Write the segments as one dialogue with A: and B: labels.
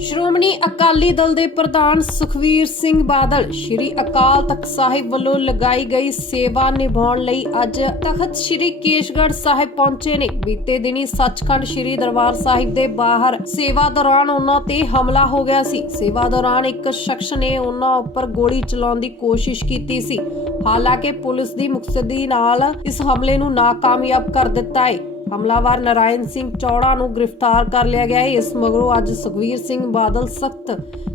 A: ਸ਼੍ਰੋਮਣੀ ਅਕਾਲੀ ਦਲ ਦੇ ਪ੍ਰਧਾਨ ਸੁਖਵੀਰ ਸਿੰਘ ਬਾਦਲ ਸ਼੍ਰੀ ਅਕਾਲ ਤਖਤ ਸਾਹਿਬ ਵੱਲੋਂ ਲਗਾਈ ਗਈ ਸੇਵਾ ਨਿਭਾਉਣ ਲਈ ਅੱਜ ਤਖਤ ਸ਼੍ਰੀ ਕੇਸ਼ਗੜ੍ਹ ਸਾਹਿਬ ਪਹੁੰਚੇ ਨੇ। ਬੀਤੇ ਦਿਨੀ ਸੱਚਖੰਡ ਸ਼੍ਰੀ ਦਰਬਾਰ ਸਾਹਿਬ ਦੇ ਬਾਹਰ ਸੇਵਾ ਦੌਰਾਨ ਉਹਨਾਂ ਤੇ ਹਮਲਾ ਹੋ ਗਿਆ ਸੀ। ਸੇਵਾ ਦੌਰਾਨ ਇੱਕ ਸ਼ਖਸ ਨੇ ਉਹਨਾਂ ਉੱਪਰ ਗੋਲੀ ਚਲਾਉਣ ਦੀ ਕੋਸ਼ਿਸ਼ ਕੀਤੀ ਸੀ। ਹਾਲਾਂਕਿ ਪੁਲਿਸ ਦੀ ਮੁਕਤਦੀ ਨਾਲ ਇਸ ਹਮਲੇ ਨੂੰ ਨਾਕਾਮਯਾਬ ਕਰ ਦਿੱਤਾ ਹੈ। ਹਮਲਾਵਰ ਨਰਾਇਣ ਸਿੰਘ ਚੌੜਾ ਨੂੰ ਗ੍ਰਿਫਤਾਰ ਕਰ ਲਿਆ ਗਿਆ ਹੈ। ਇਸ ਮਗਰੋਂ ਅੱਜ ਸੁਖਵੀਰ ਸਿੰਘ ਬਾਦਲ ਸਖਤ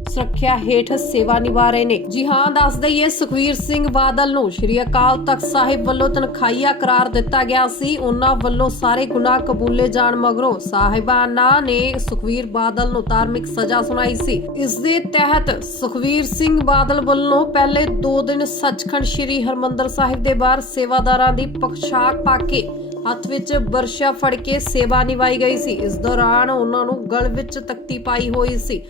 A: ਸੁਰੱਖਿਆ ਹੇਠ ਸੇਵਾ ਨਿਭਾ ਰਹੇ ਨੇ। ਜੀ ਹਾਂ, ਦੱਸ ਦਈਏ, ਸੁਖਵੀਰ ਸਿੰਘ ਬਾਦਲ ਨੂੰ ਸ਼੍ਰੀ ਅਕਾਲ ਤਖਤ ਸਾਹਿਬ ਵੱਲੋਂ ਤਨਖਾਹੀਆ ਕਰਾਰ ਦਿੱਤਾ ਗਿਆ ਸੀ। ਉਹਨਾਂ ਵੱਲੋਂ ਸਾਰੇ ਗੁਨਾਹ ਕਬੂਲੇ ਜਾਣ ਮਗਰੋਂ ਸਾਹਿਬਾਨਾ ਨੇ ਸੁਖਵੀਰ ਬਾਦਲ ਨੂੰ ਧਾਰਮਿਕ ਸਜ਼ਾ ਸੁਣਾਈ ਸੀ। ਇਸ ਦੇ ਤਹਿਤ ਸੁਖਵੀਰ ਸਿੰਘ ਬਾਦਲ ਵੱਲੋਂ ਪਹਿਲੇ 2 ਦਿਨ ਸੱਚਖੰਡ ਸ਼੍ਰੀ ਹਰਮੰਦਰ ਸਾਹਿਬ ਦੇ ਬਾਹਰ ਸੇਵਾਦਾਰਾਂ ਦੀ ਪੋਸ਼ਾਕ ਪਾ ਕੇ ਹੱਥ ਵਿੱਚ ਬਰਸ਼ਾ ਫੜ ਕੇ ਸੇਵਾ ਨਿਭਾਈ ਗਈ ਸੀ। ਇਸ ਦੌਰਾਨ ਉਹਨਾਂ ਨੂੰ ਗਲ ਵਿੱਚ ਤਖਤੀ ਪਾਈ ਹੋਈ ਸੀ।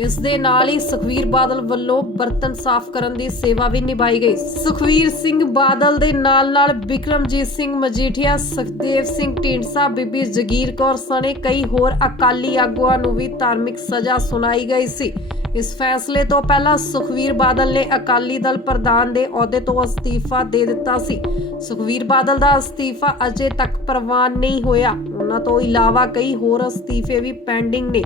A: ਇਸ ਦੇ ਨਾਲ ਹੀ ਸੁਖਵੀਰ ਬਾਦਲ ਵੱਲੋਂ ਬਰਤਨ ਸਾਫ਼ ਕਰਨ ਦੀ ਸੇਵਾ ਵੀ ਨਿਭਾਈ ਗਈ। ਸੁਖਵੀਰ ਸਿੰਘ ਬਾਦਲ ਦੇ ਨਾਲ ਨਾਲ ਵਿਕਰਮਜੀਤ ਸਿੰਘ ਮਜੀਠੀਆ, ਸੁਖਦੇਵ ਸਿੰਘ ਢੀਂਡਸਾ, ਬੀਬੀ ਜਗੀਰ ਕੌਰ ਸਣੇ, ਕਈ ਹੋਰ ਅਕਾਲੀ ਆਗੂਆਂ ਨੂੰ ਵੀ ਧਾਰਮਿਕ ਸਜ਼ਾ ਸੁਣਾਈ ਗਈ ਸੀ। ਇਸ ਫੈਸਲੇ ਤੋਂ ਪਹਿਲਾਂ ਸੁਖਵੀਰ ਬਾਦਲ ਨੇ ਅਕਾਲੀ ਦਲ ਪ੍ਰਧਾਨ ਦੇ ਅਹੁਦੇ ਤੋਂ ਅਸਤੀਫਾ ਦੇ ਦਿੱਤਾ ਸੀ। ਸੁਖਵੀਰ ਬਾਦਲ ਦਾ ਅਸਤੀਫਾ ਅਜੇ ਤੱਕ ਪ੍ਰਵਾਨ ਨਹੀਂ ਹੋਇਆ। ਉਹਨਾਂ ਤੋਂ ਇਲਾਵਾ ਕਈ ਹੋਰ ਅਸਤੀਫੇ ਵੀ ਪੈਂਡਿੰਗ ਨੇ।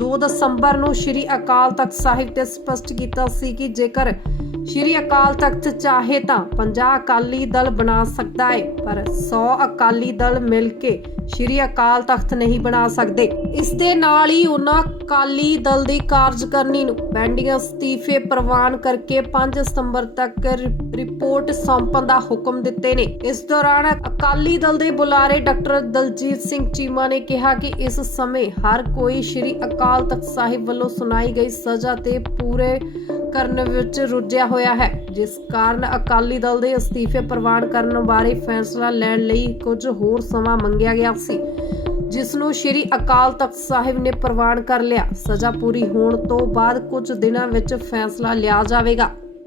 A: 2 ਦਸੰਬਰ ਨੂੰ ਸ਼੍ਰੀ ਅਕਾਲ ਤਖਤ ਸਾਹਿਬ ਤੇ ਸਪਸ਼ਟ ਕੀਤਾ ਸੀ ਕਿ ਜੇਕਰ ਸ਼੍ਰੀ ਅਕਾਲ ਤਖਤ ਚਾਹੇ ਤਾਂ 50 ਅਕਾਲੀ ਦਲ ਬਣਾ ਸਕਦਾ ਹੈ ਪਰ 100 ਅਕਾਲੀ ਦਲ ਮਿਲ ਕੇ ਸ਼੍ਰੀ ਅਕਾਲ ਤਖਤ ਨਹੀਂ ਬਣਾ ਸਕਦੇ। ਇਸ ਦੇ ਨਾਲ ਹੀ ਉਹਨਾਂ ਅਕਾਲੀ ਦਲ ਦੀ ਕਾਰਜਕਰਨੀ ਨੂੰ ਪੈਂਡਿੰਗ ਅਸਤੀਫੇ ਪ੍ਰਵਾਨ ਕਰਕੇ 5 ਸਤੰਬਰ ਤੱਕ ਰਿਪੋਰਟ ਸੌਂਪਣ ਦਾ ਹੁਕਮ ਦਿੱਤੇ ਨੇ। ਇਸ ਦੌਰਾਨ ਅਕਾਲੀ ਦਲ ਦੇ ਬੁਲਾਰੇ ਡਾਕਟਰ ਦਲਜੀਤ ਸਿੰਘ ਚੀਮਾ ਨੇ ਕਿਹਾ ਕਿ ਇਸ ਸਮੇਂ ਹਰ ਕੋਈ ਸ਼੍ਰੀ ਅਕਾਲ ਤਖਤ ਸਾਹਿਬ ਵੱਲੋਂ ਸੁਣਾਈ ਗਈ ਸਜ਼ਾ ਤੇ ਪੂਰੇ ਕਰਨ ਵਿੱਚ ਰੁੱਝਿਆ ਹੋਇਆ ਹੈ, ਜਿਸ ਕਾਰਨ ਅਕਾਲੀ ਦਲ ਦੇ ਅਸਤੀਫੇ ਪ੍ਰਵਾਨ ਕਰਨ ਬਾਰੇ ਫੈਸਲਾ ਲੈਣ ਲਈ ਕੁਝ ਹੋਰ ਸਮਾਂ ਮੰਗਿਆ ਗਿਆ ਸੀ। ਜਿਸ ਨੂੰ ਸ਼੍ਰੀ ਅਕਾਲ ਤਖਤ ਸਾਹਿਬ ਨੇ ਪ੍ਰਵਾਨ ਕਰ ਲਿਆ। ਸਜ਼ਾ ਪੂਰੀ ਹੋਣ ਤੋਂ ਬਾਅਦ ਕੁਝ ਦਿਨਾਂ ਵਿੱਚ ਫੈਸਲਾ ਲਿਆ ਜਾਵੇਗਾ।